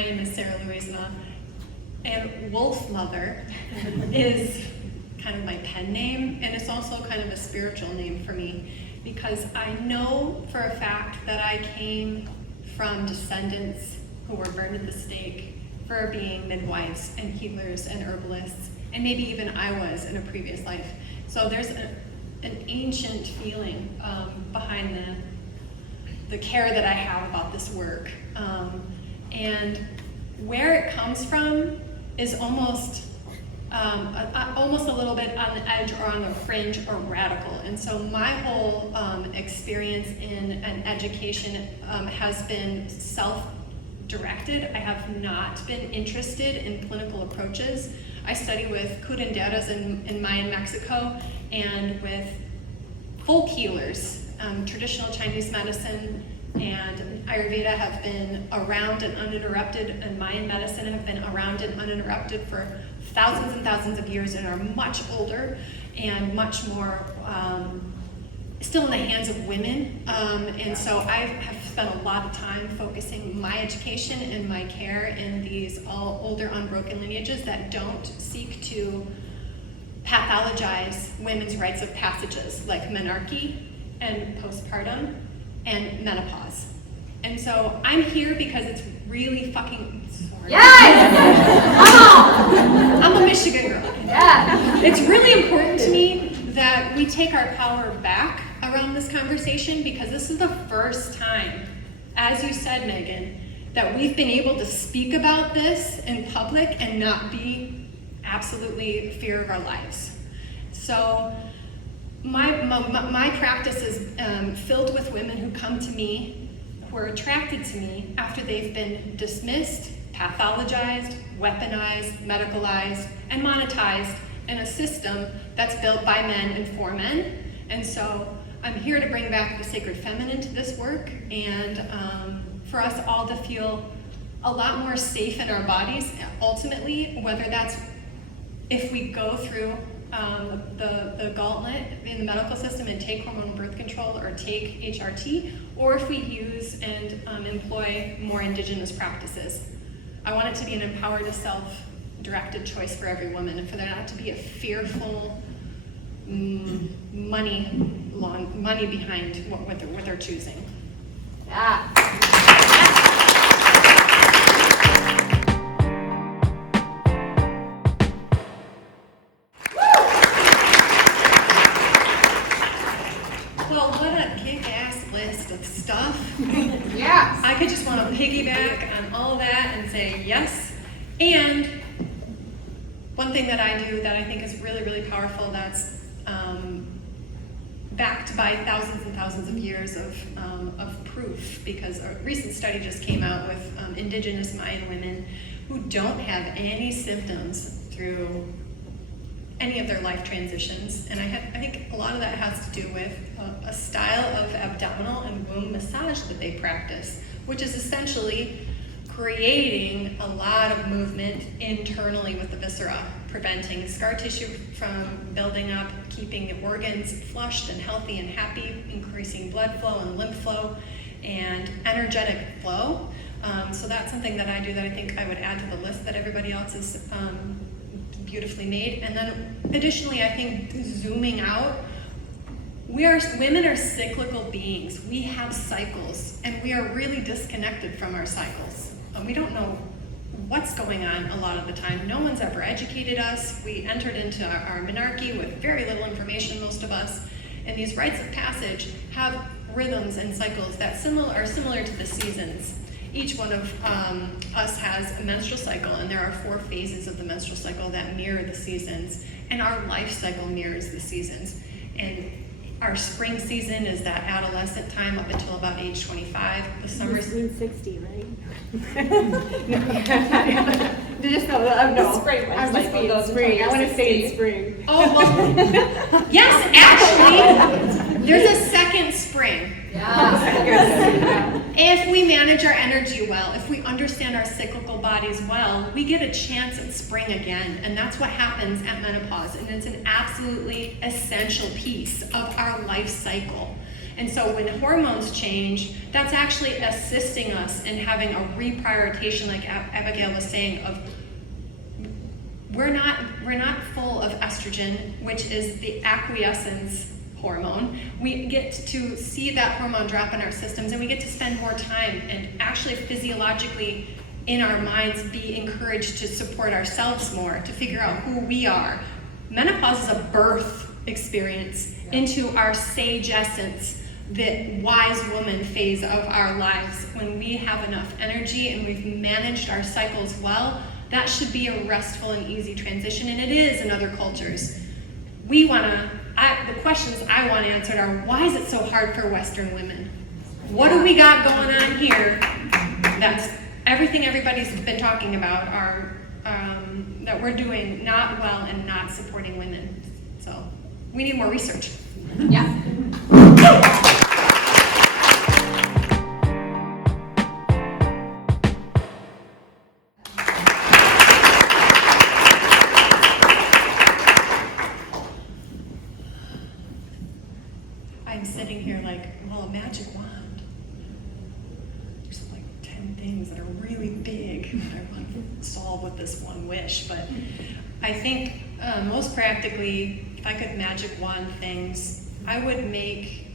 My name is Sarah Louisna, and Wolf Mother is kind of my pen name, and it's also kind of a spiritual name for me, because I know for a fact that I came from descendants who were burned at the stake for being midwives and healers and herbalists, and maybe even I was in a previous life. So there's an ancient feeling behind the care that I have about this work. And where it comes from is almost a little bit on the edge or on the fringe or radical. And so my whole experience in an education has been self-directed. I have not been interested in clinical approaches. I study with curanderas in Mayan Mexico and with folk healers. Traditional Chinese medicine and Ayurveda have been around and uninterrupted, and Mayan medicine have been around and uninterrupted for thousands and thousands of years and are much older and much more still in the hands of women. And so I have spent a lot of time focusing my education and my care in these all older unbroken lineages that don't seek to pathologize women's rites of passages like menarche and postpartum and menopause. And so I'm here because it's really fucking sorry. Yes! I'm a Michigan girl. Yeah. It's really important to me that we take our power back around this conversation, because this is the first time, as you said, Megan, that we've been able to speak about this in public and not be absolutely fear of our lives. So my practice is filled with women who come to me, who are attracted to me after they've been dismissed, pathologized, weaponized, medicalized, and monetized in a system that's built by men and for men. And so I'm here to bring back the sacred feminine to this work, and for us all to feel a lot more safe in our bodies, ultimately, whether that's if we go through the gauntlet in the medical system and take hormonal birth control or take HRT, or if we use and employ more indigenous practices. I want it to be an empowered, self-directed choice for every woman, and for there not to be a fearful money behind what they're choosing. Yeah. Well, what a kick-ass list of stuff. Yes. I could just want to piggyback on all of that and say yes. And one thing that I do that I think is really, really powerful, that's backed by thousands and thousands of years of proof, because a recent study just came out with indigenous Mayan women who don't have any symptoms through any of their life transitions. And I think a lot of that has to do with a style of abdominal and womb massage that they practice, which is essentially creating a lot of movement internally with the viscera, preventing scar tissue from building up, keeping the organs flushed and healthy and happy, increasing blood flow and lymph flow and energetic flow. So that's something that I do that I think I would add to the list that everybody else is beautifully made. And then additionally, I think zooming out, women are cyclical beings. We have cycles, and we are really disconnected from our cycles. We don't know what's going on a lot of the time. No one's ever educated us. We entered into our menarche with very little information, most of us. And these rites of passage have rhythms and cycles that are similar to the seasons. Each one of us has a menstrual cycle, and there are 4 phases of the menstrual cycle that mirror the seasons, and our life cycle mirrors the seasons. And our spring season is that adolescent time up until about age 25. The summer season 60, right? Just no. Spring. I'm just being spring. I want to stay in spring. Oh, well, yes, actually, there's a second spring. Yeah. If we manage our energy well, if we understand our cyclical bodies well, we get a chance at spring again. And that's what happens at menopause. And it's an absolutely essential piece of our life cycle. And so when hormones change, that's actually assisting us in having a reprioritization, like Abigail was saying, of we're not full of estrogen, which is the acquiescence hormone. We get to see that hormone drop in our systems, and we get to spend more time and actually physiologically in our minds be encouraged to support ourselves more, to figure out who we are. Menopause is a birth experience into our sage essence, the wise woman phase of our lives. When we have enough energy and we've managed our cycles well, that should be a restful and easy transition, and it is in other cultures. The questions I want answered are, why is it so hard for Western women? What do we got going on here that's everything everybody's been talking about that we're doing not well and not supporting women? So we need more research. Yeah. I'm sitting here like, well, a magic wand. There's like 10 things that are really big that I want to solve with this one wish. But I think most practically, if I could magic wand things, I would make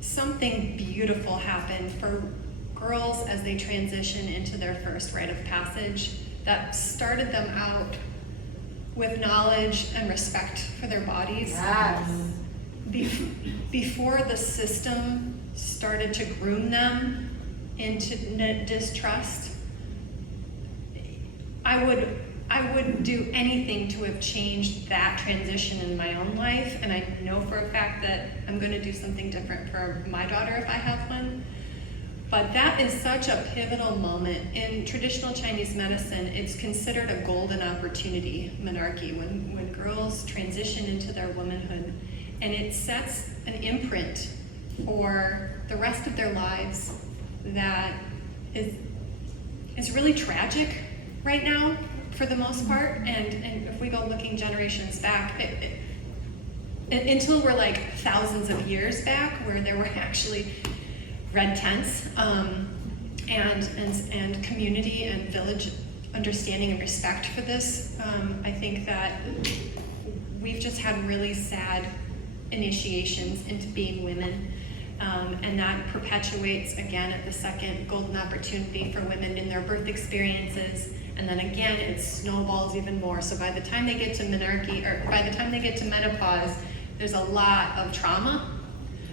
something beautiful happen for girls as they transition into their first rite of passage that started them out with knowledge and respect for their bodies. Yes. Before the system started to groom them into distrust, I would do anything to have changed that transition in my own life, and I know for a fact that I'm going to do something different for my daughter if I have one. But that is such a pivotal moment. In traditional Chinese medicine, it's considered a golden opportunity, menarche, when girls transition into their womanhood. And it sets an imprint for the rest of their lives that is really tragic right now, for the most part. And if we go looking generations back, until we're like thousands of years back, where there were actually red tents and community and village understanding and respect for this, I think that we've just had really sad initiations into being women, and that perpetuates again at the second golden opportunity for women in their birth experiences, and then again it snowballs even more. So by the time they get to menarche, or by the time they get to menopause, there's a lot of trauma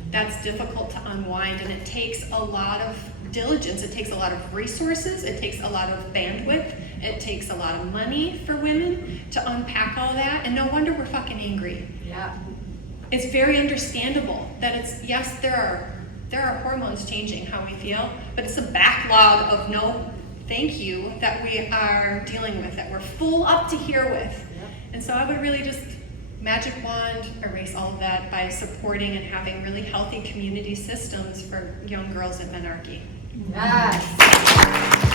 that's difficult to unwind, and it takes a lot of diligence, it takes a lot of resources, it takes a lot of bandwidth, it takes a lot of money for women to unpack all that, and no wonder we're fucking angry. Yeah. It's very understandable that yes, there are hormones changing how we feel, but it's a backlog of no thank you that we are dealing with, that we're full up to here with. Yep. And so I would really just magic wand erase all of that by supporting and having really healthy community systems for young girls in menarche. Yes.